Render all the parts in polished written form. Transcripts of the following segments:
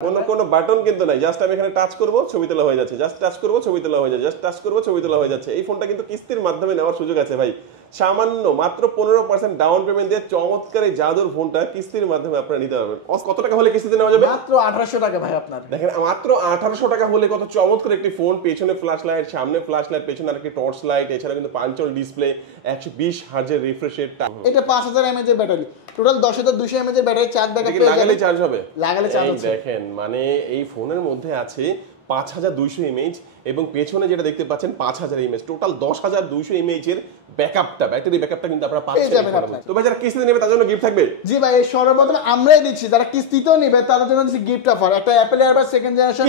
কোনো বাটন কিন্তু নাই, জাস্ট আমি এখানে টাচ করব ছবি তোলা হয়ে যাচ্ছে, জাস্ট টাচ করব ছবি তোলা হয়ে যাচ্ছে, জাস্ট টাচ করব ছবি তোলা হয়ে যাচ্ছে। এই ফোনটা কিন্তু কিস্তির মাধ্যমে নেওয়ার সুযোগ আছে ভাই। সামান্য মাত্র 15% ডাউন পেমেন্ট দিয়ে চমৎকার এই জাদুর ফোনটা কিস্তির মাধ্যমে আপনারা নিতে পারবেন। কত টাকা হলে কিস্তিতে নেওয়া যাবে? মাত্র 1800 টাকা ভাই। আপনার দেখেন মাত্র 1800 টাকা হলে কত চমৎকার একটি ফোন, পেছনে ফ্ল্যাশ লাইট, সামনে ফ্ল্যাশ লাইট, পেছনে আরেকটি টর্চ লাইট, এছাড়া কিন্তু পাঞ্চল ডিসপ্লে, 120 হার্জের রিফ্রেশ রেট। এটা 5000 mAh এর ব্যাটারি, টোটাল 10200 mAh এর ব্যাটারি, চার্জ ব্যাকআপ পেয়ে যাবেন। লাগালে চার্জ হবে, লাগালে চার্জ হচ্ছে। দেখেন মানে এই ফোনের মধ্যে আছে 5200 mAh এবং পেছনে যেটা দেখতে পাচ্ছেন 5000 mAh, টোটাল 10200 mAh এর ব্যাকআপটা, ব্যাটারি ব্যাকআপটা কিন্তু আপনারা পাচ্ছেন। তো ভাই যারা কিস্তিতে নেবে তার জন্য গিফট থাকবে। জি ভাই, এই সর্বপ্রথম আমরাই দিচ্ছি, যারা কিস্তিতেও নেবে তাদের জন্য দিচ্ছি গিফট অফার। একটা অ্যাপল এয়ারবাড সেকেন্ড জেনারেশন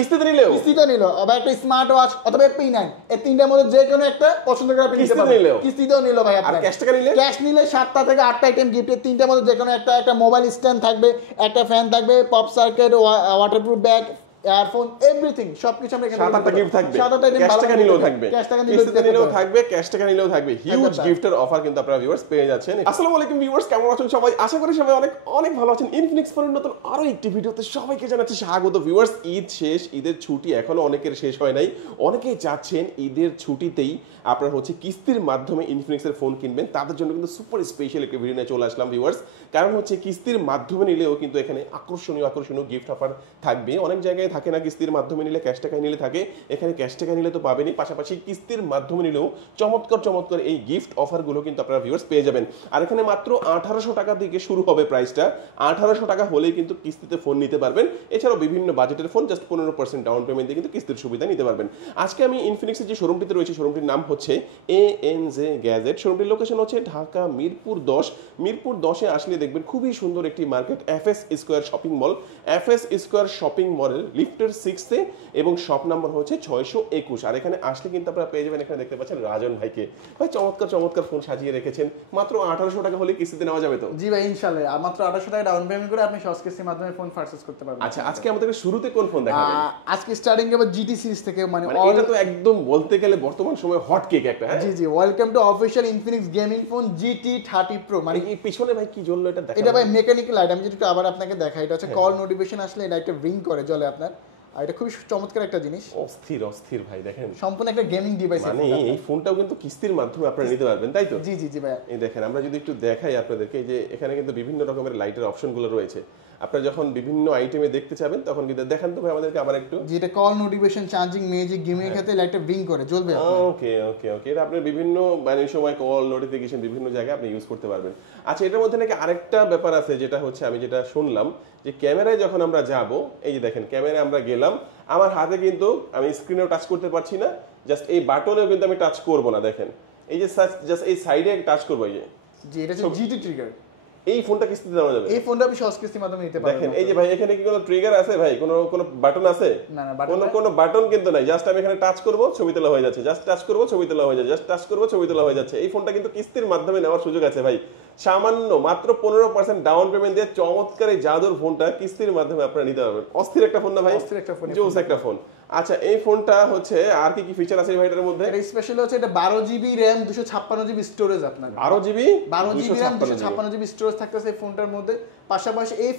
কিস্তিতে নিলো, আবার একটা স্মার্ট ওয়াচ অথবা P9, এই তিনটার মধ্যে যে কোনো একটা পছন্দ করে আপনি নিতে পারবেন। কিস্তিতেও নিলো ভাই। আর ক্যাশ টাকা নিলে, ক্যাশ নিলে 7টা থেকে 8টা আইটেম গিফট, এই তিনটার মধ্যে যে কোনো একটা মোবাইল স্ট্যান্ড থাকবে, একটা ফ্যান থাকবে, pop circuit, waterproof bag, earphone, everything সবকিছু আমরা এখানে 7টা গিফট থাকবে। ক্যাশ টাকা নিলেও থাকবে, কিস্তিতে নিলেও থাকবে, ক্যাশ টাকা নিলেও থাকবে। হিউজ গিফটের অফার কিন্তু আপনারা ভিউয়ার্স পেয়ে যাচ্ছেন। আসসালামু আলাইকুম ভিউয়ার্স, কেমন আছেন সবাই? আশা করি সবাই অনেক অনেক ভালো আছেন। ইনফিনিক্স ফোনের নতুন আরো একটি ভিডিওতে সবাইকে জানাচ্ছি স্বাগত। ভিউয়ার্স, ঈদ শেষ, ঈদের ছুটি এখনো অনেকের শেষ হয় নাই। অনেকেই চাচ্ছেন ঈদের ছুটিতেই আপনারা হচ্ছে কিস্তির মাধ্যমে ইনফিনিক্সের ফোন কিনবেন। তাদের জন্য কিন্তু সুপার স্পেশাল একটা ভিডিও নিয়ে চলে আসলাম ভিউয়ার্স। কারণ হচ্ছে কিস্তির মাধ্যমে নিলেও কিন্তু এখানে আকর্ষণীয় গিফট অফার থাকবে। অনেক জায়গায় থাকে না কিস্তির মাধ্যমে নিলে ক্যাশ টাকায় নিলে থাকে, এখানে ক্যাশ টাকা নিলে তো পাবেনই, পাশাপাশি কিস্তির মাধ্যমে নিলেও চমৎকার এই গিফট অফারগুলো কিন্তু আপনারা ভিউয়ার্স পেয়ে যাবেন। আর এখানে মাত্র 1800 টাকা থেকে শুরু হবে প্রাইসটা। 1800 টাকা হলেই কিন্তু কিস্তিতে ফোন নিতে পারবেন। এছাড়াও বিভিন্ন বাজেটের ফোন জাস্ট 15% ডাউন পেমেন্ট দিয়ে কিন্তু কিস্তির সুবিধা নিতে পারবেন। আজকে আমি ইনফিনিক্সের যে শোরুমটিতে রয়েছে, শোরুমটির নাম হচ্ছে ANJ গ্যাজেট। শোরুমটির লোকেশন হচ্ছে ঢাকা মিরপুর 10। মিরপুর 10-এ আসলে দেখবেন খুবই সুন্দর একটি market, FS square shopping mall. FS square shopping মলের লিফটের 6-এ এবং শপ নাম্বার হচ্ছে 621। আর এখানে আসলে কিন্তু আপনারা পেয়ে যাবেন, এখানে দেখতে পাচ্ছেন রাজন ভাইকে। ভাই চমৎকার ফোন সাজিয়ে রেখেছেন। মাত্র 1800 টাকা হলে কিস্তিতে নেওয়া যাবে তো? জি ভাই, ইনশাআল্লাহ। আর মাত্র 1800 টাকা ডাউন পেমেন্ট করে আপনি সহজ কিস্তির মাধ্যমে ফোন পারচেজ করতে পারবেন। আচ্ছা, আজকে আমাদের শুরুতে কোন ফোন দেখাবেন? আজকে স্টার্টিং হবে GT সিরিজ থেকে, মানে এটা তো একদম বলতে গেলে বর্তমান সময়ে হট কেক একটা। হ্যাঁ জি, welcome to official Infinix gaming phone GT 30 Pro। মানে এই পিছনে ভাই কি জ্বললো এটা দেখাবেন? এটা ভাই মেকানিক্যাল লাইট, আমি যদি একটু আবার আপনাকে দেখাই, এটা হচ্ছে কল নোটিফিকেশন আসলে এই লাইটটা রিং করে জ্বলে আপনার। আর এটা খুবই চমৎকার একটা জিনিস, অস্থির ভাই। দেখেন সম্পূর্ণ একটা গেমিং ডিভাইস। মানে এই ফোনটাও কিন্তু কিস্তির মাধ্যমে আপনারা নিতে পারবেন, তাই তো? জি ভাই। এই দেখেন, আমরা যদি একটু দেখাই আপনাদেরকে, যে এখানে কিন্তু বিভিন্ন রকমের লাইটের অপশনগুলো রয়েছে। আপনারা যখন বিভিন্ন আইটেমে দেখতে চাবেন তখন কিন্তু দেখান তো ভাই আমাদেরকে আবার একটু। যেটা call notification, charging, music, gaming এর ক্ষেত্রে লাইটটা রিং করে জ্বলবে। ওকে, এটা আপনি বিভিন্ন মানে সময় কল নোটিফিকেশন বিভিন্ন জায়গায় আপনি ইউজ করতে পারবেন। আচ্ছা, এটার মধ্যে নাকি আরেকটা ব্যাপার আছে, যেটা হচ্ছে আমি যেটা শুনলাম যে ক্যামেরায় যখন আমরা যাব, এই যে দেখেন ক্যামেরায় আমরা গেলাম, আমার হাতে কিন্তু আমি স্ক্রিনেও টাচ করতে পারছি না, জাস্ট এই বাটনেও কিন্তু আমি টাচ করব না। দেখেন এই যে জাস্ট এই সাইডে টাচ করব, এই যে এটা হচ্ছে GT ট্রিগার। এই ফোনটা কিস্তিতে দেওয়া যাবে? এই ফোনটা আপনি সহজ কিস্তির মাধ্যমে নিতে পারবেন। দেখেন এই যে ভাই, এখানে কি কোনো ট্রিগার আছে ভাই? কোনো বাটন আছে? না, কোনো বাটন কিন্তু নাই, জাস্ট আমি এখানে টাচ করব ছবি তোলা হয়ে যাচ্ছে, জাস্ট টাচ করব ছবি তোলা হয়ে যাচ্ছে, জাস্ট টাচ করব ছবি তোলা হয়ে যাচ্ছে। এই ফোনটা কিন্তু কিস্তির মাধ্যমে নেওয়ার সুযোগ আছে ভাই। সামান্য মাত্র 15% ডাউন পেমেন্ট দিয়ে চমৎকার এই জাদুর ফোনটা কিস্তির মাধ্যমে আপনারা নিতে পারবেন। অস্থির একটা ফোন না ভাই? অস্থির একটা ফোন, জোস একটা ফোন। আচ্ছা, এই ফোনটা হচ্ছে আর কি ফিচার আছে এই ভাইটার মধ্যে? এটা স্পেশাল হচ্ছে এটা 12GB RAM 256GB স্টোরেজ। আপনার 12GB RAM 256GB স্টোরেজ থাকতেছে এই ফোনটার মধ্যে। পাশাপাশি এই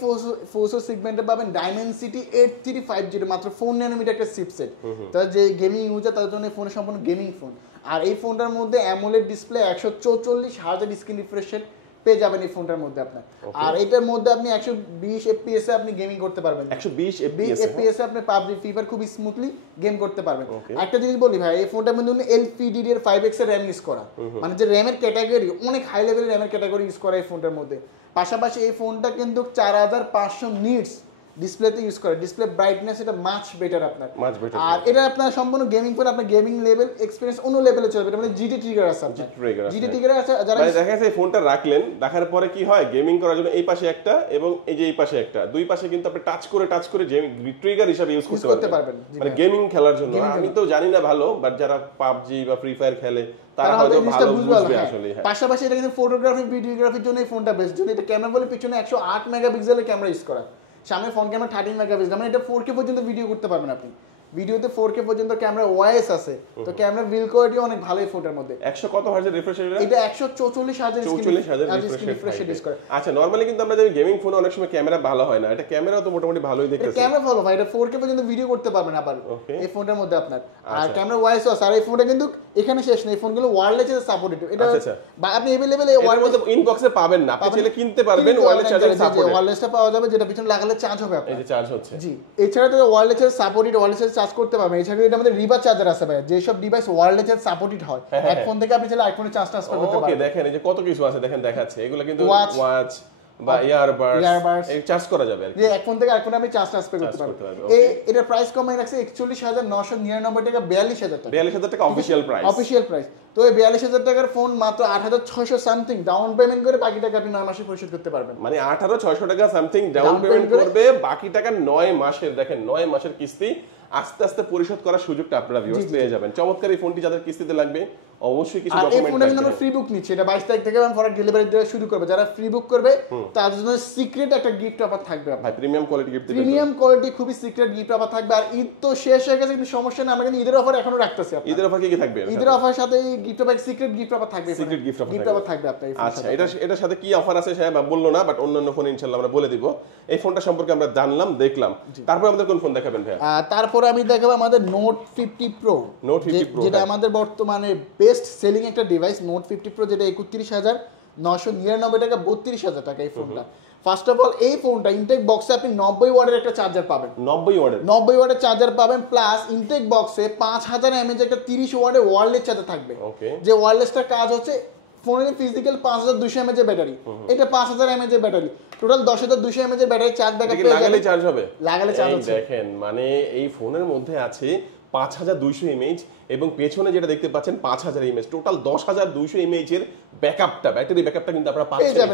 ফোর্সো সেগমেন্টে পাবেন ডাইমেনসিটি 8350, মাত্র 4 ন্যানোমিটার একটা চিপসেট। তার যে গেমিং ইউজার তাদের জন্য এই ফোনের সম্পূর্ণ গেমিং ফোন। আর এই ফোনটার মধ্যে AMOLED display, 144 hertz screen refresh rate পেয়ে যাবেন এই ফোনটার মধ্যে আপনার। আর এটার মধ্যে আপনি 120 FPS এ আপনি গেমিং করতে পারবেন। 120 FPS এ আপনি PUBG, ফ্রি ফায়ার খুব স্মুথলি গেম করতে পারবেন। একটা জিনিস বলি ভাই, এই ফোনটার মধ্যে LPDDR5X এর RAM ইউজ করা, মানে যে RAM এর ক্যাটাগরি অনেক হাই লেভেলের RAM এর ক্যাটাগরি ইউজ করা এই ফোনটার মধ্যে। পাশাপাশি এই ফোনটা কিন্তু 4500 নিটস ডিসপ্লেতে ইউজ করে। ডিসপ্লে ব্রাইটনেস এটা মাচ বেটার আপনার। আর এটা আপনার সম্পূর্ণ গেমিং ফোন, আপনার গেমিং লেভেল এক্সপেরিয়েন্স অন্য লেভেলে চলবে। এটা মানে GT ট্রিগার আছে, GT ট্রিগার আছে। যারা দেখা যাচ্ছে ফোনটা রাখার পরে কি হয়, গেমিং করার জন্য এই পাশে একটা এবং এই যে এই পাশে একটা, দুই পাশে কিন্তু আপনি টাচ করে ট্রিগার হিসেবে ইউজ করতে পারবেন, মানে গেমিং খেলার জন্য। আমি তো জানি না ভালো, বাট যারা PUBG বা ফ্রি ফায়ার খেলে তারা হয়তো ভালো বুঝবে আসলে। পাশাপাশি এটা কিন্তু ফটোগ্রাফি, ভিডিওগ্রাফির জন্য এই ফোনটা বেস্ট। যদি এটা ক্যামেরা বলে, পিছনে 108 মেগাপিক্সেলের ক্যামেরা ইউজ করা, সামনে ফ্রন্ট ক্যামেরা 13 মেগাপিক্সেল, মানে এটা 4K পর্যন্ত ভিডিও করতে পারবেন আপনি। ভিডিওতে 4K পর্যন্ত ক্যামেরা ওয়াইএস আছে, তো ক্যামেরা বিল্ড কোয়ালিটি অনেক ভালো এই ফোনটার মধ্যে। 100 কত হার্জের রিফ্রেশ রেট? এটা 144,000 রিফ্রেশ রেট করে। আচ্ছা, নরমালি কিন্তু আমরা জানি গেমিং ফোনে অনেক সময় ক্যামেরা ভালো হয় না, এটা ক্যামেরাও তো মোটামুটি ভালোই দেখতেছি। ক্যামেরা ভালো ভাই, এটা 4K পর্যন্ত ভিডিও করতে পারবেন আবার এই ফোনটার মধ্যে আপনার। আর ক্যামেরা ওয়াইএস আছে। আর এই ফোনটা কিন্তু এখানে শেষ না, এই ফোনগুলো ওয়্যারলেস সাপোর্টেড। এটা আপনি अवेलेबल এই ওয়্যারলেস ইনবক্সে পাবেন না, আপনি চাইলে কিনতে পারবেন ওয়্যারলেস চার্জার সাপোর্টেড। ওয়্যারলেসটা পাওয়া যাবে যেটা পিছনে লাগালে চার্জ হবে আপনার। এই যে চার্জ হচ্ছে। জি, এছাড়া তো ওয়্যারলেস সাপোর্টেড, ওয়্যারলেস চার্জ করতে পারবেন। এছাড়া এটা আমাদের রিভার চার্জার আছে ভাই, যে সব ডিভাইস ওয়্যারলেস সাপোর্টেড হয় এক ফোন থেকে আপনি চাইলে আইফোনে চার্জ ট্রান্সফার করতে পারবেন। ওকে, দেখেন এই যে কত কিছু আছে, দেখেন দেখাচ্ছে এগুলো কিন্তু ওয়াচ বা ইয়ারবাডস এই চার্জ করা যাবে আর কি। যে এক ফোন থেকে আইফোনে আপনি চার্জ ট্রান্সফার করতে পারবেন। এটার প্রাইস কমাই রাখছে 41,999 টাকা, 42,000 টাকা। 42,000 টাকা অফিশিয়াল প্রাইস। Official price. তো এই 42,000 টাকার ফোন মাত্র 8,600 সামথিং ডাউন পেমেন্ট করে বাকি টাকা আপনি 9 মাসে পরিশোধ করতে পারবেন। মানে 18,600 টাকা সামথিং ডাউন পেমেন্ট করবে, বাকি টাকা 9 মাসের, দেখেন 9 মাসের কিস্তি আস্তে আস্তে পরিশোধ করার সুযোগটা আপনারা ভিউয়ার্স পেয়ে যাবেন। চমৎকার এই ফোনটি যাদের কিস্তিতে লাগবে অবশ্যই কিছু ডকুমেন্ট লাগবে। এই ফোনটা আমরা ফ্রি বুক নিচ্ছি, এটা 22 তারিখ থেকে আমরা প্রোডাক্ট ডেলিভারি দেওয়া শুরু করব। যারা ফ্রি বুক করবে তাদের জন্য সিক্রেট একটা গিফট অফার থাকবে আপনার। প্রিমিয়াম কোয়ালিটি গিফট দিবেন। প্রিমিয়াম কোয়ালিটি খুবই সিক্রেট গিফট অফার থাকবে। আর ঈদ তো শেষ হয়ে গেছে, কিন্তু সমস্যা না, আমরা কিন্তু ঈদের অফার এখনো রাখতেছি আপনাদের। ঈদের অফার কি থাকবে? ঈদের অফার সাথে এই gift offer, secret gift offer থাকবে। সিক্রেট গিফট অফার থাকবে আপনার। আচ্ছা, এটার সাথে কি অফার আছে সাহেব বললো না, বাট অন্যান্য ফোনে ইনশাআল্লাহ আমরা বলে দিব। এই ফোনটা সম্পর্কে আমরা জানলাম, দেখলাম। তারপর আমাদের কোন ফোন দেখাবেন ভাই? তারপর আমি দেখাবো আমাদের নোট 50 প্রো, যেটা আমাদের বর্তমানে বেস্ট সেলিং একটা ডিভাইস। নোট 50 প্রো যেটা 31,999 টাকা, 32,000 টাকা এই ফোনটা। ফার্স্ট অফ অল এই ফোনটা ইনটেক বক্সে আপনি 90 ওয়াটের একটা চার্জার পাবেন। 90 ওয়াটের চার্জার পাবেন, প্লাস ইনটেক বক্সে 5000 mAh একটা 30 ওয়াটের ওয়্যারলেস চার্জার থাকবে। যে ওয়্যারলেসটার কাজ হচ্ছে ফোনের ফিজিক্যাল 5200 mAh ব্যাটারি, এটা 5000 mAh battery, total 10200 mAh battery charge backup পেয়ে যাবেন। লাগালে চার্জ হবে, লাগালে চার্জ হচ্ছে। দেখেন মানে এই ফোনের মধ্যে আছে 5200 mAh এবং পেছনে যেটা দেখতে পাচ্ছেন 5000 mAh, টোটাল 10200 mAh এর ব্যাকআপটা, ব্যাটারি ব্যাকআপটা কিন্তু আপনারা পাচ্ছেন।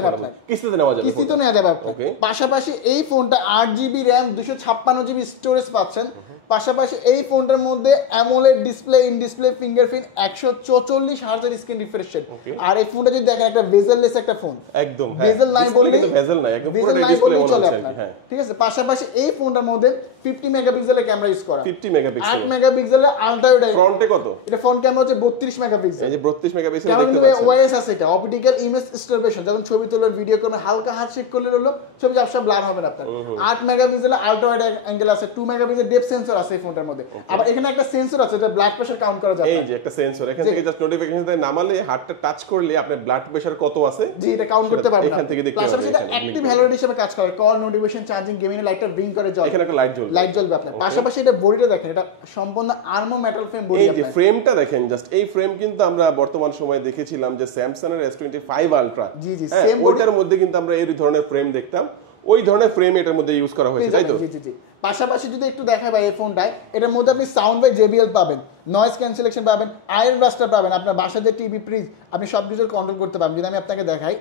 কিস্তিতে নেওয়া যাবে, কিস্তিতে নেওয়া যাবে আপনার। পাশাপাশি এই ফোনটা 8GB RAM 256GB স্টোরেজ পাচ্ছেন। পাশাপাশি এই ফোনটার মধ্যে AMOLED display, in display fingerprint, 144 হার্টজের স্ক্রিন রিফ্রেশ রেট। আর এই ফোনটা যদি দেখেন একটা বেজেললেস একটা ফোন, একদম বেজেল নাই বললে কিন্তু বেজেল নাই, একদম পুরো ডিসপ্লে মনে হচ্ছে। হ্যাঁ, ঠিক আছে। পাশাপাশি এই ফোনটার মধ্যে 50 মেগাপিক্সেলের ক্যামেরা ইউজ করা, 50 মেগাপিক্সেল, 8 মেগাপিক্সেলের আলট্রা ওয়াইড। ফ্রন্টে কত? এটা ফ্রন্ট ক্যামেরা হচ্ছে 32 মেগাপিক্সেল। এই যে 32 মেগাপিক্সেল দেখতে পাচ্ছেন, পাচ্ছেন। ওএস আছে এটা, অপটিক্যাল ইমেজ স্টোরেশন, যখন ছবি তোলার ভিডিও করবেন হালকা হাত শেক করলে হলো ছবি ঝাপসা ব্লার হবে না আপনার। 8 মেগাপিক্সেলের আলট্রা ওয়াইড অ্যাঙ্গেল আছে, 2 মেগাপিক্সেল ডেপথ সেন্সর আছে এই ফোনটার মধ্যে। আবার এখানে একটা সেন্সর আছে যেটা ব্লাড প্রেসার কাউন্ট করা যায়। এই যে একটা সেন্সর, এখান থেকে জাস্ট নোটিফিকেশন দিয়ে নামালে হাতটা টাচ করলে আপনার ব্লাড প্রেসার কত আছে জি এটা কাউন্ট করতে পারবেন। এখান থেকে দেখতে পারবেন। এটা অ্যাক্টিভ অ্যালার্ট হিসেবে কাজ করে, কল, নোটিফিকেশন, চার্জিং, গেমিং এর লাইটটা ব্লিঙ্ক করে জ্বলে, এখানে একটা লাইট জ্বলবে আপনার। পাশাপাশি এটা বডিটা দেখেন, এটা সম্পূর্ণ আর্মো মেটাল ফ্রেম বডি। এই যে ফ্রেমটা দেখেন, জাস্ট এই ফ্রেম কিন্তু আমরা বর্তমান সময়ে দেখেছিলাম যে স্যামসাং এর S25 আলট্রা, জি জি সেম ওইটার মধ্যে কিন্তু আমরা এই ধরনের ফ্রেম দেখতাম, ওই ধরনের ফ্রেম এটার মধ্যে ইউজ করা হয়েছে, তাই তো? জি জি জি। পাশাপাশি যদি একটু দেখা ভাই এই ফোনটায়, এটার মধ্যে আপনি সাউন্ড বাই JBL পাবেন, নয়েজ ক্যান্সেলেশন পাবেন, আয়ার ব্লাস্টার পাবেন, আপনার বাসায় যে টিভি, ফ্রিজ আপনি সবকিছু কন্ট্রোল করতে পারবেন। যদি আমি আপনাকে দেখাই,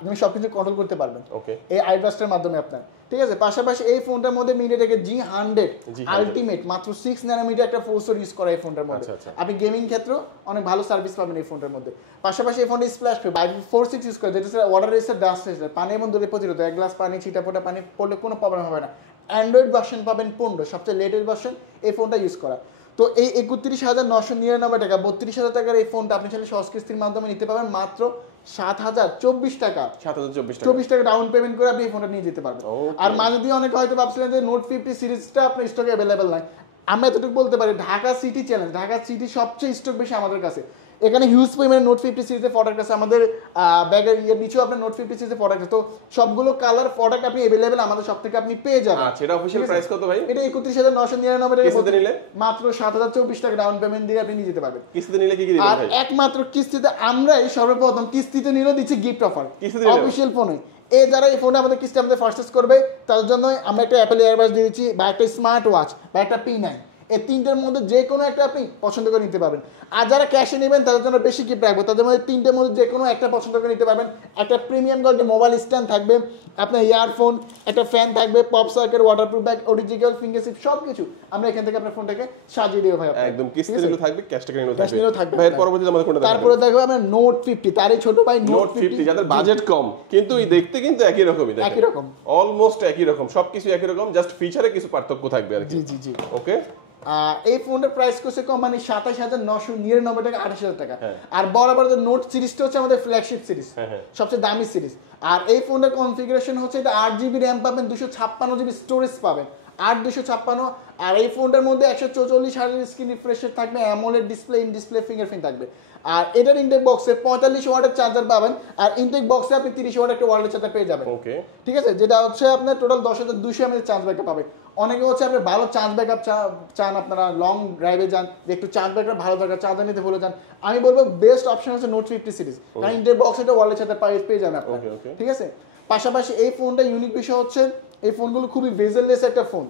আপনি সবকিছু কন্ট্রোল করতে পারবেন এই আয়ার ব্লাস্টারের মাধ্যমে আপনার। ঠিক আছে। পাশাপাশি এই ফোনটার মধ্যে MediaTek G100 আলটিমেট মাত্র 6 ন্যানোমিটার একটা প্রসেসর ইউজ করা এই ফোনটার মধ্যে। আপনি গেমিং ক্ষেত্রে অনেক ভালো সার্ভিস পাবেন এই ফোনটার মধ্যে। পাশাপাশি এই ফোনটা স্প্ল্যাশ প্রুফ IP46 ইউজ করে, যেটা ওয়াটার রেজিস্টার, ডাস্ট রেজিস্টার, পানি এবং দূরে প্রতিরোধ। এক গ্লাস পানি, ছিটাফোটা পানি পড়লে কোনো প্রবলেম হবে না। অ্যান্ড্রয়েড ভার্সন পাবেন 15, সবচেয়ে লেটেস্ট ভার্সন এই ফোনটা ইউজ করা। তো এই 31,999 টাকা, 32,000 টাকার এই ফোনটা আপনি চাইলে সহজ কিস্তির মাধ্যমে নিতে পারবেন মাত্র 7,024 টাকা। 7,024 টাকা ডাউন পেমেন্ট করে আপনি এই ফোনটা নিয়ে যেতে পারবেন। আর মাঝে দিয়ে অনেকে হয়তো ভাবছিলেন যে নোট 50 সিরিজটা আপনার স্টকে অ্যাভেলেবেল নাই। আমরা এতটুকু বলতে পারি, Dhaka city challenge, Dhaka city সবচেয়ে স্টক বেশি আমাদের কাছে। এখানে হিউজ পরিমাণে নোট 50 সিরিজের প্রোডাক্ট আছে, আমাদের ব্যাগের নিচেও আপনার নোট 50 সিরিজের প্রোডাক্ট আছে। তো সবগুলো কালার প্রোডাক্ট আপনি अवेलेबल আমাদের সব থেকে আপনি পেয়ে যাবেন। আচ্ছা, এটা অফিশিয়াল প্রাইস কত ভাই? এটা 31,999 টাকা। কিস্তিতে নিলে মাত্র 7,024 টাকা ডাউন পেমেন্ট দিয়ে আপনি নিয়ে যেতে পারবেন। কিস্তিতে নিলে কি কি দিবেন ভাই? আর একমাত্র কিস্তিতে আমরাই সর্বপ্রথম কিস্তিতে নিলেও দিচ্ছি গিফট অফার অফিশিয়াল ফোনে। যারা এই ফোনে আমাদের কিস্তি আমাদের পারচেজ করবে তাদের জন্য আমরা একটা অ্যাপেল এয়ারবাস দিয়ে দিচ্ছি, বা একটা স্মার্ট ওয়াচ, বা একটা P9, এই তিনটের মধ্যে যে কোনো একটা আপনি পছন্দ করে নিতে পারবেন। আর যারা ক্যাশে নেবেন তাদের জন্য বেশি গিফট রাখবো, তাদের মধ্যে তিনটের মধ্যে যে কোনো একটা পছন্দ করে নিতে পারবেন। একটা প্রিমিয়াম কোয়ালিটি মোবাইল স্ট্যান্ড থাকবে, আপনার ইয়ারফোন, একটা ফ্যান থাকবে, pop socket, waterproof bag, original fingerprint, সবকিছু আমরা এখান থেকে আপনার ফোনটাকে সাজিয়ে দেব ভাই। একদম কিস্তি নিলেও থাকবে, ক্যাশ টাকা নিলেও থাকবে ভাই। পরবর্তীতে আমাদের কোনটা? তারপরে দেখো আমরা নোট 50, তারই ছোট ভাই নোট 50, যাদের বাজেট কম কিন্তু এই দেখতে কিন্তু একই রকমই, একই রকম, অলমোস্ট একই রকম, সবকিছু একই রকম, জাস্ট ফিচারে কিছু পার্থক্য থাকবে আর কি। জি জি জি। ওকে, এই ফোনটার প্রাইস করছে কোম্পানি 27,999 টাকা, 28,000 টাকা। আর বরাবর যে নোট সিরিজটা হচ্ছে আমাদের ফ্ল্যাগশিপ সিরিজ, সবচেয়ে দামি সিরিজ। আর এই ফোনটার কনফিগারেশন হচ্ছে এটা 8GB র্যাম পাবেন, 256GB স্টোরেজ পাবেন, 8/256। আর এই ফোনটার মধ্যে 144 হার্জ স্ক্রিন রিফ্রেশ রেট থাকবে, AMOLED display, in display fingerprint থাকবে। আর এটার ইনটেক বক্সে 45 ওয়াটের চার্জার পাবেন, আর ইনটেক বক্সে আপনি 30 ওয়াটের একটা ওয়ার্ল্ডের চার্জার পেয়ে যাবেন। ওকে, ঠিক আছে, যেটা হচ্ছে আপনার টোটাল 10,200 mAh চার্জ ব্যাকআপ পাবে। অনেকে হচ্ছে আপনি ভালো চার্জ ব্যাকআপ চান, আপনারা লং ড্রাইভে যান, যে একটু চার্জ ব্যাকআপ ভালো দরকার, চার্জার নিতে ভুলে যান, আমি বলবো বেস্ট অপশন হচ্ছে নোট 50 সিরিজ, কারণ ইনটেক বক্সে এটা ওয়ার্ল্ডের চার্জার পেয়ে যাবেন আপনারা। ঠিক আছে, পাশাপাশি এই ফোনটা ইউনিক বিষয় হচ্ছে এই ফোনগুলো খুবই বেজেললেস একটা ফোন,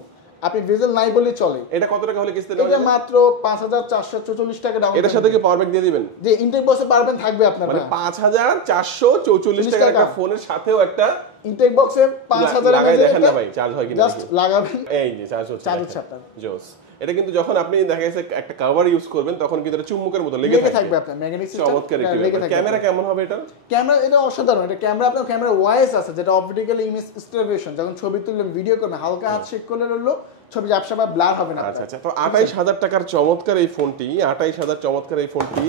আপনি ভেজেল নাই বলেই চলে। এটা কত টাকা হলে কিস্তি দেওয়া যাবে? এটা মাত্র 5,444 টাকা ডাউন। এটার সাথে কি পাওয়ার ব্যাংক দিয়ে দিবেন? যে ইনটেক বক্সে পাওয়ার ব্যাংক থাকবে আপনার, মানে 5,444 টাকা একটা ফোনের সাথেও একটা ইনটেক বক্সে 5,000 লাগাই দেখেন না ভাই, চার্জ হয় কিনা জাস্ট লাগাবেন, এই যে চার্জ হচ্ছে আপনার জোস। এটা কিন্তু যখন আপনি দেখা গেছে একটা কভার ইউজ করবেন তখন কিন্তু এটা চুম্বকের মতো লেগে থাকবে আপনার ম্যাগনেটিক সিস্টেম। চমৎকার একটি। ক্যামেরা কেমন হবে এটা? ক্যামেরা এটা অসাধারণ, এটা ক্যামেরা আপনার ক্যামেরা ওয়াইস আছে, যেটা অপটিক্যাল ইমেজ স্টেবিলাইজেশন, যখন ছবি তুললেন ভিডিও করবেন হালকা হাত শেক করলে হলো ছবি ঝাপসা বা ব্লার হবে না। আচ্ছা, তো 28,000 টাকার চমৎকার এই ফোনটি, 28,000 চমৎকার এই ফোনটি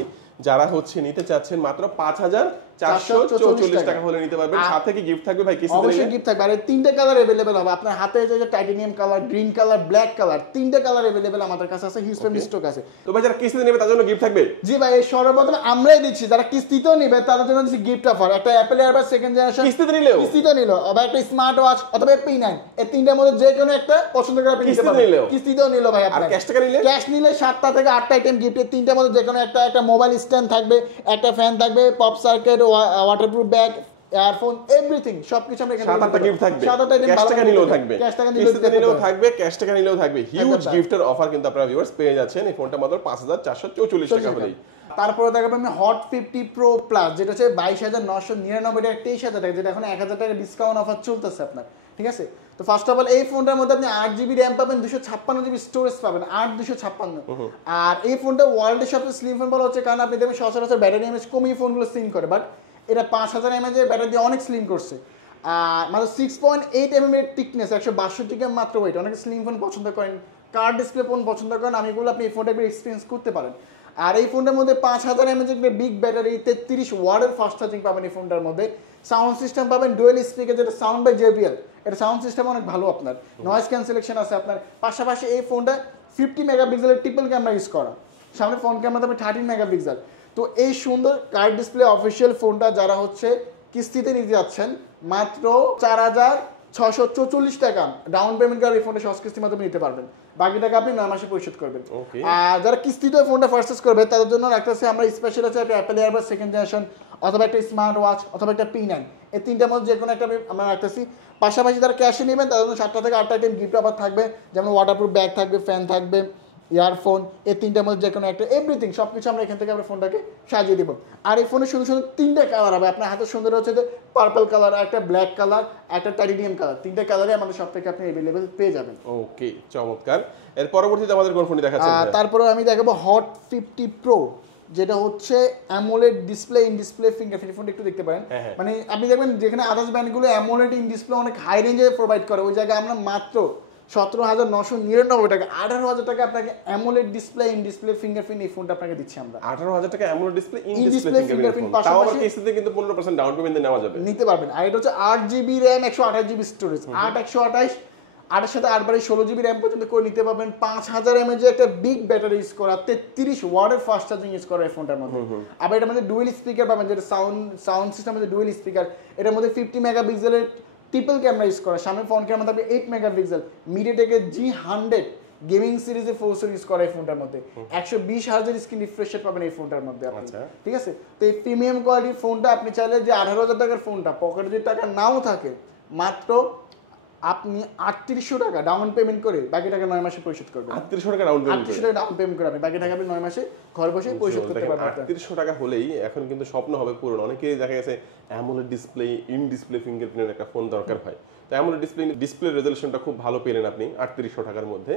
যারা হচ্ছে নিতে চাচ্ছেন মাত্র 5,444 টাকা হলে নিতে পারবেন। সাথে কি গিফট থাকবে ভাই? কিস্তিতে অবশ্যই গিফট থাকবে। আর তিনটা কালার अवेलेबल হবে আপনার হাতে, যে titanium colour, green colour, black colour, তিনটা কালার अवेलेबल আমাদের কাছে আছে, হিউজ পরিমাণ স্টক আছে। তো ভাই যারা কিস্তিতে নেবে তার জন্য গিফট থাকবে? জি ভাই, এই সর্বপ্রথম আমরাই দিচ্ছি, যারা কিস্তিতেও নেবে তাদের জন্য দিচ্ছি গিফট অফার, একটা অ্যাপল এয়ারবাড সেকেন্ড জেনারেশন কিস্তিতে নিল, আবার একটা স্মার্ট ওয়াচ অথবা P9, এই তিনটার মধ্যে যে কোনো একটা পছন্দ করে আপনি নিতে পারবেন। কিস্তিতেও নিল ভাই। আর ক্যাশ টাকা নিলে? ক্যাশ নিলে 7টা থেকে 8টা আইটেম গিফট, এই তিনটার মধ্যে যে কোনো একটা মোবাইল স্ট্যান্ড থাকবে, একটা ফ্যান থাকবে, pop circuit, waterproof bag, earphone, everything সবকিছু আমরা এখানে 7টা গিফট থাকবে। ক্যাশ টাকা নিলেও থাকবে, কিস্তিতে নিলেও থাকবে, ক্যাশ টাকা নিলেও থাকবে। হিউজ গিফটের অফার কিন্তু আপনারা ভিউয়ার্স পেয়ে যাচ্ছেন এই ফোনটা মাত্র 5,444 টাকা হলেই। তারপরে দেখাবো আমি হট 50 প্রো প্লাস, যেটা হচ্ছে 22,999 টাকা, 23,000 টাকা, যেটা এখন 1,000 টাকা ডিসকাউন্ট অফার চলতেছে আপনার। ঠিক আছে, তো ফার্স্ট অফ অল এই ফোনটার মধ্যে আপনি 8GB র্যাম পাবেন, 256GB স্টোরেজ পাবেন, 8/256। আর এই ফোনটা ওয়ার্ল্ডের সবচেয়ে স্লিম ফোন বলা হচ্ছে, কারণ আপনি দেখবেন সচরাচর ব্যাটারি এমএচ কমিয়ে ফোনগুলো স্লিম করে, বাট এটা 5,000 mAh এর ব্যাটারি দিয়ে অনেক স্লিম করছে। মাত্র 6.8 mm এর থিকনেস, 162 গ্রাম মাত্র ওয়েট। অনেকে স্লিম ফোন পছন্দ করেন, কার ডিসপ্লে ফোন পছন্দ করেন, আমি বলবো আপনি এই ফোনটা এক্সপিরিয়েন্স করতে পারেন। আর এই ফোনটার মধ্যে 5,000 mAh এর বিগ ব্যাটারি, 33 ওয়াটের ফাস্ট চার্জিং পাবেন এই ফোনটার মধ্যে। সাউন্ড সিস্টেম পাবেন ডুয়েল স্পিকার, যেটা সাউন্ড বাই JBL, এটা সাউন্ড সিস্টেম অনেক ভালো আপনার, নয়েজ ক্যান্সেলেশন আছে আপনার। পাশাপাশি এই ফোনটা 50 মেগাপিক্সেলের ট্রিপল ক্যামেরা ইউজ করা, সামনে ফ্রন্ট ক্যামেরা তবে 13 মেগাপিক্সেল। তো এই সুন্দর কার্ড ডিসপ্লে অফিসিয়াল ফোনটা যারা হচ্ছে কিস্তিতে নিতে যাচ্ছেন মাত্র 4,644 টাকা ডাউন পেমেন্ট করে এই ফোনটা সহজ কিস্তির মাধ্যমে নিতে পারবেন, বাকি টাকা আপনি 9 মাসে পরিশোধ করবেন। আর যারা কিস্তিতে ফোনটা পারচেজ করবে তাদের জন্য রাখতেছে আমরা স্পেশাল হচ্ছে একটা অ্যাপল এয়ারবাড সেকেন্ড জেনারেশন অথবা একটা স্মার্ট ওয়াচ অথবা একটা P9, এই তিনটার মধ্যে যে কোনো একটা আমরা রাখতেছি। পাশাপাশি যারা ক্যাশে নেবেন তাদের জন্য 7টা থেকে 8টা আইটেম গিফট অফার থাকবে, যেমন ওয়াটারপ্রুফ ব্যাগ থাকবে, ফ্যান থাকবে, ইয়ারফোন, এই তিনটার মধ্যে যে কোনো একটা এভরিথিং সবকিছু আমরা এখান থেকে আমরা ফোনটাকে সাজিয়ে দেবো। আর এই ফোনের সুন্দর সুন্দর 3টা কালার হবে আপনার হাতে, সুন্দর হচ্ছে যে পার্পল কালার, একটা ব্ল্যাক কালার, একটা টাইটানিয়াম কালার, 3টা কালারে আমাদের সব থেকে আপনি अवेलेबल পেয়ে যাবেন। ওকে, চমৎকার। এর পরবর্তীতে আমাদের কোন ফোনটি দেখাচ্ছেন? তারপরে আমি দেখাবো হট 50 প্রো, যেটা হচ্ছে AMOLED display, in display fingerprint. ফোনটা একটু দেখতে পারেন, মানে আপনি দেখবেন যেখানে আদার্স ব্র্যান্ডগুলো অ্যামোলেড ইন ডিসপ্লে অনেক হাই রেঞ্জে প্রোভাইড করে, ওই জায়গায় আমরা মাত্র 17,999 টাকা, 18,000 টাকা আপনাকে AMOLED display, in display fingerprint এই ফোনটা আপনাকে দিচ্ছি আমরা। 18,000 টাকা AMOLED display, in display fingerprint, তাও আবার কিস্তিতে কিন্তু 15% ডাউন পেমেন্ট নেওয়া যাবে, নিতে পারবেন। আর এটা হচ্ছে 8GB র্যাম, 128GB স্টোরেজ, 8/128, 8 সাথে 8 16GB র্যাম পর্যন্ত করে নিতে পারবেন। 5,000 mAh একটা বিগ ব্যাটারি ইউজ করা, 33 ওয়াটের ফাস্ট চার্জিং ইউজ করা এই ফোনটার মধ্যে। আবার এটার মধ্যে ডুয়েল স্পিকার পাবেন, যেটা সাউন্ড সিস্টেমের মধ্যে ডুয়েল স্পিকার। এটার মধ্যে 50 মেগাপিক্সেলের ট্রিপল ক্যামেরা ইউজ করা, সামনে ফ্রন্ট ক্যামেরা থাকবে 8 মেগাপিক্সেল, মিডিয়াটেকের G100 গেমিং সিরিজে 4 ইউজ করা এই ফোনটার মধ্যে। 120 হার্জের স্ক্রিন রিফ্রেশ রেট পাবেন এই ফোনটার মধ্যে আপনি। ঠিক আছে, তো এই প্রিমিয়াম কোয়ালিটির ফোনটা আপনি চাইলে যে 18,000 টাকার ফোনটা পকেটে যদি টাকা নাও থাকে, মাত্র আপনি 3800 টাকা ডাউন পেমেন্ট করে বাকি টাকা 9 মাসে পরিশোধ করবেন। 3800 টাকা ডাউন পেমেন্ট, 3800 টাকা ডাউন পেমেন্ট করে আপনি বাকি টাকা আপনি 9 মাসে ঘর বসে পরিশোধ করতে পারবেন। 3800 টাকা হলেই এখন কিন্তু স্বপ্ন হবে পূরণ। অনেকেই দেখা গেছে অ্যামোলেড ডিসপ্লে, ইন ডিসপ্লে ফিঙ্গারপ্রিন্টের একটা ফোন দরকার হয়, তো অ্যামোলেড ডিসপ্লে রেজোলিউশনটা খুব ভালো পেলেন আপনি 3800 টাকার মধ্যে।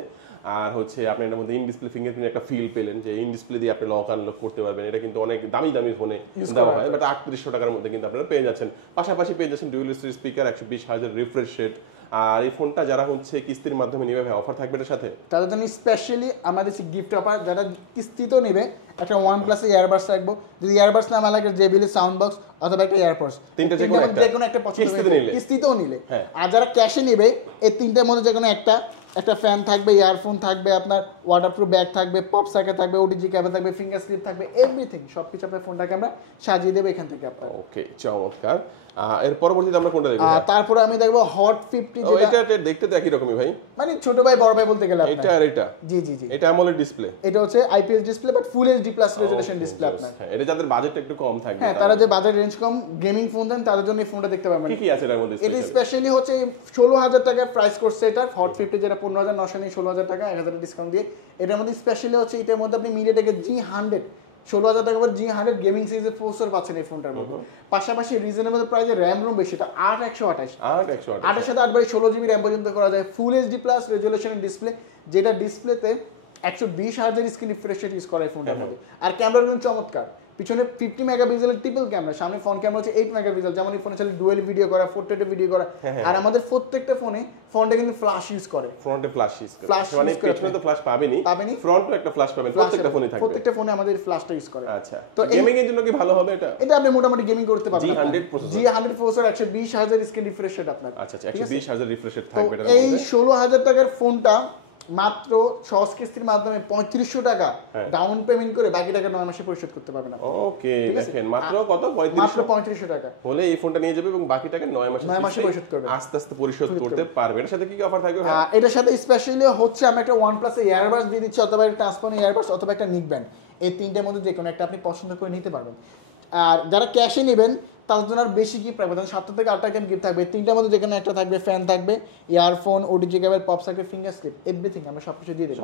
আর হচ্ছে আপনি এর মধ্যে ইন ডিসপ্লে ফিঙ্গারপ্রিন্ট একটা ফিল পেলেন, যে ইন ডিসপ্লে দিয়ে আপনি লক আনলক করতে পারবেন। এটা কিন্তু অনেক দামি দামি ফোনে দেওয়া হয়, বাট 3800 টাকার মধ্যে কিন্তু আপনারা পেয়ে যাচ্ছেন। পাশাপাশি পেয়ে যাচ্ছেন ডুয়েল স্পিকার, 120 হার্জের রিফ্রেশ রেট, আর এই ফোনটা যারা হচ্ছে কিস্তির মাধ্যমে নেবে ভাই অফার থাকবে এর সাথে? তাদের জন্য স্পেশালি আমাদের গিফট অফার, যারা কিস্তিতেও নেবে একটা OnePlus ইয়ারবাডস রাখবো, যদি ইয়ারবাডস না আমার লাগে JBL সাউন্ড বক্স অথবা একটা এয়ারপডস, তিনটা যে কোনো একটা পছন্দ কিস্তিতেও নিলে। আর যারা ক্যাশে নেবে এই তিনটার মধ্যে যে কোনো একটা ফ্যান থাকবে, ইয়ারফোন থাকবে, আপনার ওয়াটারপ্রুফ ব্যাগ থাকবে, পপ সার্কিট থাকবে, ওটিজি কেবল থাকবে, ফিঙ্গার স্লিপ থাকবে, এভরিথিং সবকিছু আপনার ফোনটাকে আমরা সাজিয়ে দেবো এখান থেকে আপনার। ওকে, চমৎকার। এর পরবর্তীতে আমরা কোনটা দেখব? তারপরে আমি দেখবো হট 50, যেটা এটা দেখতে তো একই রকমই ভাই, মানে ছোট ভাই বড় ভাই বলতে গেলে এটা আর এটা। জি জি জি, এটা AMOLED ডিসপ্লে, এটা হচ্ছে IPS display but full HD plus resolution display আপনার। হ্যাঁ, এটা যাদের বাজেটটা একটু কম থাকবে, হ্যাঁ তারা যে বাজেট রেঞ্জ কম, গেমিং ফোন দেন, তাদের জন্য এই ফোনটা দেখতে পাবেন। কি কি আছে এর মধ্যে? এটা স্পেশালি হচ্ছে 16000 টাকা প্রাইস করছে এটা হট 50, যেটা 15900 নেই, 16000 টাকা 1000 ডিসকাউন্ট দিয়ে। এটার মধ্যে স্পেশালি হচ্ছে এটার মধ্যে আপনি মিডিয়াটেকের G100 16000 টাকা পর G100 গেমিং সিরিজের প্রসেসর পাচ্ছেন এই ফোনটার মধ্যে। পাশাপাশি রিজনেবল প্রাইসে র্যাম রুম বেশি, এটা 8128 8 সাথে 8 বাই 16GB র্যাম পর্যন্ত করা যায়, ফুল HD প্লাস রেজোলিউশনের ডিসপ্লে, যেটা ডিসপ্লেতে 120 হার্জের স্ক্রিন রিফ্রেশ রেট ইউজ করা এই ফোনটার মধ্যে। আর ক্যামেরার জন্য চমৎকার, পিছনে 50 মেগাপিক্সেলের ট্রিপল ক্যামেরা, সামনে ফ্রন্ট ক্যামেরা হচ্ছে 8 মেগাপিক্সেল, যেমন এই ফোনে চলে ডুয়াল ভিডিও করা, পোর্ট্রেটে ভিডিও করা। আর আমাদের প্রত্যেকটা ফোনে ফ্রন্টে কিন্তু ফ্ল্যাশ ইউজ করে, ফ্রন্টে ফ্ল্যাশ ইউজ করে, মানে পেছনে তো ফ্ল্যাশ পাবেনি, ফ্রন্টে একটা ফ্ল্যাশ পাবেন, প্রত্যেকটা ফোনে থাকবে, প্রত্যেকটা ফোনে আমাদের ফ্ল্যাশটা ইউজ করে। আচ্ছা, তো গেমিং এর জন্য কি ভালো হবে এটা? এটা আপনি মোটামুটি গেমিং করতে পারবেন। G100 প্রসেসর 120 হার্জের স্ক্রিন রিফ্রেশ রেট আপনার। আচ্ছা, 120 হার্জের রিফ্রেশ রেট থাকবে এটার মধ্যে। এই 16000 টাকার ফোনটা মাত্র সহজ কিস্তির মাধ্যমে 3500 টাকা ডাউন পেমেন্ট করে বাকি টাকা 9 মাসে পরিশোধ করতে পারবেন আপনি। ওকে, দেখেন মাত্র কত? মাত্র 3500 টাকা হলে এই ফোনটা নিয়ে যাবে এবং বাকি টাকা 9 মাসে পরিশোধ করবে, আস্তে আস্তে পরিশোধ করতে পারবে। এর সাথে কি কি অফার থাকবে? এটার সাথে স্পেশালি হচ্ছে আমরা একটা OnePlus ইয়ারবাডস দিয়ে দিচ্ছি, অথবা একটা ট্রান্সপন ইয়ারবাডস অথবা একটা নিক ব্যান্ড, এই তিনটার মধ্যে যে কোনো একটা আপনি পছন্দ করে নিতে পারবেন। আর যারা ক্যাশে নেবেন তার জন্য আর বেশি গিফট থাকবে, 7 থেকে 8টা আইটেম গিফট থাকবে, তিনটার মধ্যে যেখানে একটা থাকবে, ফ্যান থাকবে, earphone, OTG cable, pop circuit, finger sleeve, everything আমরা সবকিছু দিয়ে দেব।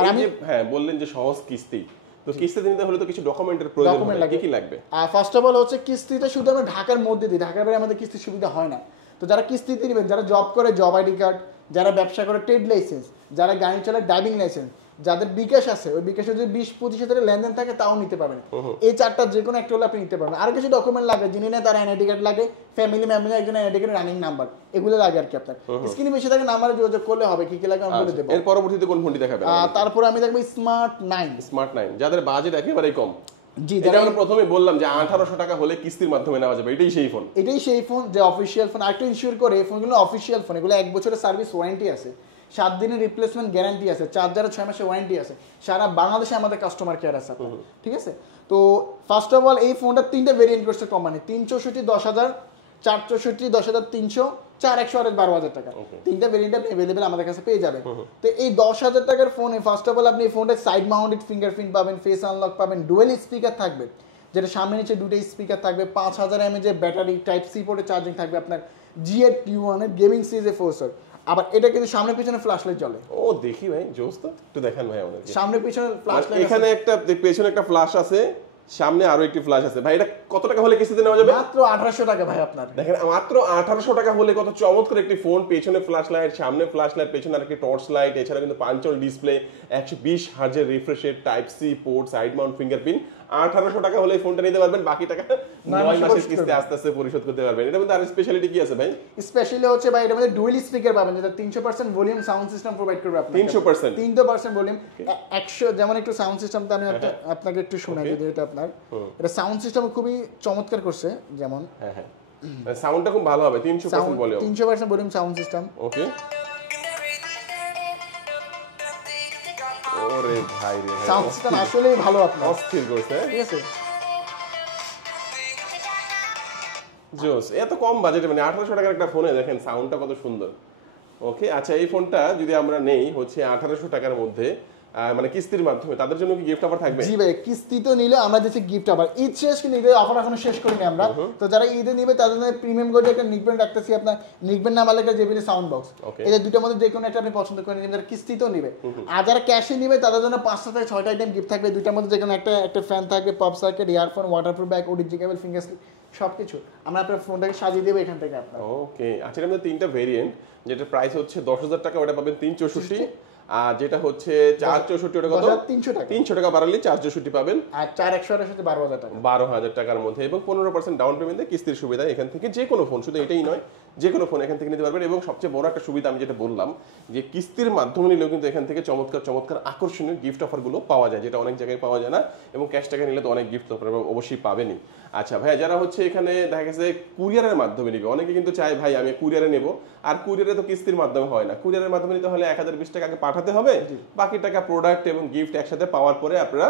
আর আমি হ্যাঁ বললেন যে সহজ কিস্তি, তো কিস্তিতে নিতে হলে তো কিছু ডকুমেন্টের প্রয়োজন হবে, কি কি লাগবে? ফার্স্ট অফ অল হচ্ছে কিস্তিতে শুধু আমরা ঢাকার মধ্যে দিই, ঢাকার বাইরে আমাদের কিস্তির সুবিধা হয় না। তো যারা কিস্তিতে নেবেন, যারা জব করে জব আইডি কার্ড, যারা ব্যবসা করে ট্রেড লাইসেন্স, যারা গাড়ি চালায় ড্রাইভিং লাইসেন্স, যাদের বিকাশ আছে ওই বিকাশে যদি 20-25 হাজারের লেনদেন থাকে তাও নিতে পারবেন। এই চারটা যে কোনো একটা হলে আপনি নিতে পারবেন। আর কিছু ডকুমেন্ট লাগে, যিনি নেয় তার এনআইডি কার্ড লাগে, ফ্যামিলি মেম্বার একজন এনআইডি কার্ড, রানিং নাম্বার, এগুলো লাগে আর কি। আপনার স্ক্রিনে বেশি থাকে, নাম্বারে যোগাযোগ করলে হবে, কি কি লাগে আমি বলে দেব। এর পরবর্তীতে কোন ফোনটি দেখাবেন? তারপর আমি দেখব স্মার্ট 9, যাদের বাজেট একেবারে কম। জি, এটা আমরা প্রথমেই বললাম যে 1800 টাকা হলে কিস্তির মাধ্যমে নেওয়া যাবে, এটাই সেই ফোন যে অফিশিয়াল ফোন। আরেকটু ইনশিওর করে, এই ফোনগুলো অফিশিয়াল ফোন, এগুলো 1 বছরের সার্ভিস ওয়ারেন্টি আছে, 7 দিনের রিপ্লেসমেন্ট গ্যারান্টি আছে, চার্জারের 6 মাসের ওয়ারেন্টি আছে, সারা বাংলাদেশে আমাদের কাস্টমার কেয়ার আছে। ঠিক আছে, তো ফার্স্ট অফ অল এই ফোনটা 3টা ভেরিয়েন্ট করছে কোম্পানি, 364 10000, 464 10300, 4128 12000 টাকা, 3টা ভেরিয়েন্ট আপনি अवेलेबल আমাদের কাছে পেয়ে যাবেন। তো এই 10000 টাকার ফোনে ফার্স্ট অফ অল আপনি এই ফোনটা সাইড মাউন্টেড ফিঙ্গারপ্রিন্ট পাবেন, ফেস আনলক পাবেন, ডুয়াল স্পিকার থাকবে, যেটা সামনে নিচে দুটো স্পিকার থাকবে, 5000 mAh এর ব্যাটারি, টাইপ সি পোর্টে চার্জিং থাকবে, আপনার G8T1 এর গেমিং সিরিজের প্রসেসর। আবার এটা কিন্তু সামনে পিছনে ফ্ল্যাশ লাইট জ্বলে। ও দেখি ভাই, জোস তো, একটু দেখান ভাই আমাদেরকে। সামনে পিছনে ফ্ল্যাশ লাইট, এখানে একটা পেছনে একটা ফ্ল্যাশ আছে, সামনে আরো একটি ফ্ল্যাশ আছে। ভাই এটা কত টাকা হলে কিস্তিতে নেওয়া যাবে? মাত্র 1800 টাকা ভাই। আপনার দেখেন মাত্র 1800 টাকা হলে কত চমৎকার একটি ফোন, পেছনে ফ্ল্যাশ লাইট, সামনে ফ্ল্যাশ লাইট, পেছনে আরেকটি টর্চ লাইট, এছাড়া কিন্তু পাঞ্চল ডিসপ্লে, 120 হার্জের refresh rate, type C port, side mount fingerprint. 1800 টাকা হলে এই ফোনটা নিতে পারবেন, বাকি টাকা 9 মাসের কিস্তি আস্তে আস্তে পরিশোধ করতে পারবেন। এটার মধ্যে আর স্পেশালিটি কি আছে ভাই? স্পেশালি হচ্ছে ভাই এটার মধ্যে ডুয়াল স্পিকার পাবেন, যেটা 300% ভলিউম সাউন্ড সিস্টেম প্রোভাইড করবে আপনাকে। 300% ভলিউম, 100 যেমন একটু সাউন্ড সিস্টেমটা আমি আপনাকে একটু শোনাই দিই। এটা আপনার এটা সাউন্ড সিস্টেম খুবই চমৎকার করছে, যেমন সাউন্ডটা খুব ভালো হবে, 300% ভলিউম, 300% ভলিউম সাউন্ড সিস্টেম। ওকে, ওরে ভাই রে, সাউন্ড সিস্টেম আসলেই ভালো, আপনার অস্থির করছে। ঠিক আছে, জোস। এত কম বাজেটে, মানে 1800 টাকার একটা ফোনে দেখেন সাউন্ডটা কত সুন্দর। ওকে, আচ্ছা এই ফোনটা যদি আমরা নেই হচ্ছে 1800 টাকার মধ্যে, মানে কিস্তির মাধ্যমে, তাদের জন্য কি গিফট অফার থাকবে? জি ভাই, কিস্তি তো নিলে আমরা দিচ্ছি গিফট অফার। ঈদ শেষ, কিন্তু ঈদের অফার এখনো শেষ করিনি আমরা। তো যারা ঈদে নিবে তাদের জন্য প্রিমিয়াম গোল্ড একটা নিকবেন রাখতেছি। আপনার নিকবেন নাম আলাদা জেবিলি সাউন্ড বক্স, এই দুটোর মধ্যে যে কোনো একটা আপনি পছন্দ করে নিবেন, যারা কিস্তি তো নিবে। আর যারা ক্যাশে নিবে তাদের জন্য 5টা থেকে 6টা আইটেম গিফট থাকবে, দুটোর মধ্যে যে কোনো একটা ফ্যান থাকবে, pop circuit, earphone, waterproof bag, OTG cable, finger sleeve, সবকিছু আমরা আপনার ফোনটাকে সাজিয়ে দেব এখান থেকে আপনার। ওকে, আচ্ছা এর মধ্যে 3টা ভেরিয়েন্ট, যেটা প্রাইস হচ্ছে 10000 টাকা, ওটা পাবেন 364, আর যেটা হচ্ছে 464 ওটা কত? 300 টাকা বাড়ালে 464 পাবেন, আর 4128 সাথে 12000 টাকা, 12000 টাকার মধ্যে, এবং 15% ডাউন পেমেন্টে কিস্তির সুবিধা এখান থেকে যে কোনো ফোন, শুধু এটাই নয়, যে কোনো ফোন এখান থেকে নিতে পারবেন। এবং সবচেয়ে বড় একটা সুবিধা আমি যেটা বললাম যে কিস্তির মাধ্যমে নিলেও কিন্তু এখান থেকে চমৎকার চমৎকার আকর্ষণীয় গিফট অফারগুলো পাওয়া যায়, যেটা অনেক জায়গায় পাওয়া যায় না। এবং ক্যাশ টাকা নিলে তো অনেক গিফট অফার অবশ্যই পাবেনই। আচ্ছা ভাইয়া, যারা হচ্ছে এখানে দেখা গেছে কুরিয়ারের মাধ্যমে নিবে, অনেকে কিন্তু চায় ভাই আমি কুরিয়ারে নেব, আর কুরিয়ারে তো কিস্তির মাধ্যমে হয় না। কুরিয়ারের মাধ্যমে নিতে হলে 1020 টাকা আগে পাঠাতে হবে, বাকি টাকা প্রোডাক্ট এবং গিফট একসাথে পাওয়ার পরে আপনারা,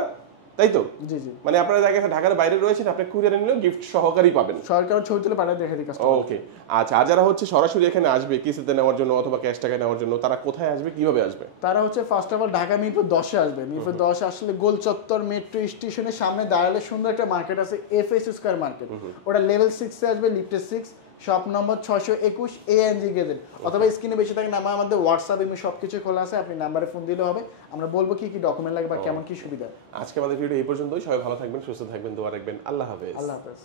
তাই তো? জি জি, মানে আপনারা জায়গায় ঢাকার বাইরে রয়েছেন, আপনি কুরিয়ারে নিলেও গিফট সহকারী পাবেন। সরকার ছবি তুলে পাঠিয়ে দেখে দিই কাস্টমার। ওকে আচ্ছা, আর যারা হচ্ছে সরাসরি এখানে আসবে কিস্তিতে নেওয়ার জন্য অথবা ক্যাশ টাকা নেওয়ার জন্য, তারা কোথায় আসবে, কিভাবে আসবে? তারা হচ্ছে first of all Dhaka Mirpur 10-এ আসবে। মিরপুর 10 আসলে গোল চত্বর মেট্রো স্টেশনের সামনে দাঁড়ালে সুন্দর একটা মার্কেট আছে, এফএস স্কয়ার মার্কেট। ওটা লেভেল 6 এ আসবে, লিফটে 6, শপ নম্বর 621 এএনজি গেজেট। অথবা স্ক্রিনে বেশি থাকে নাম্বার, আমাদের হোয়াটসঅ্যাপ এবং সবকিছু খোলা আছে, আপনি নাম্বারে ফোন দিলে হবে, আমরা বলবো কি কি ডকুমেন্ট লাগবে বা কেমন কি সুবিধা। আজকে আমাদের ভিডিও এই পর্যন্তই। সবাই ভালো থাকবেন, সুস্থ থাকবেন, দোয়া রাখবেন। আল্লাহ হাফেজ। আল্লাহ হাফেজ।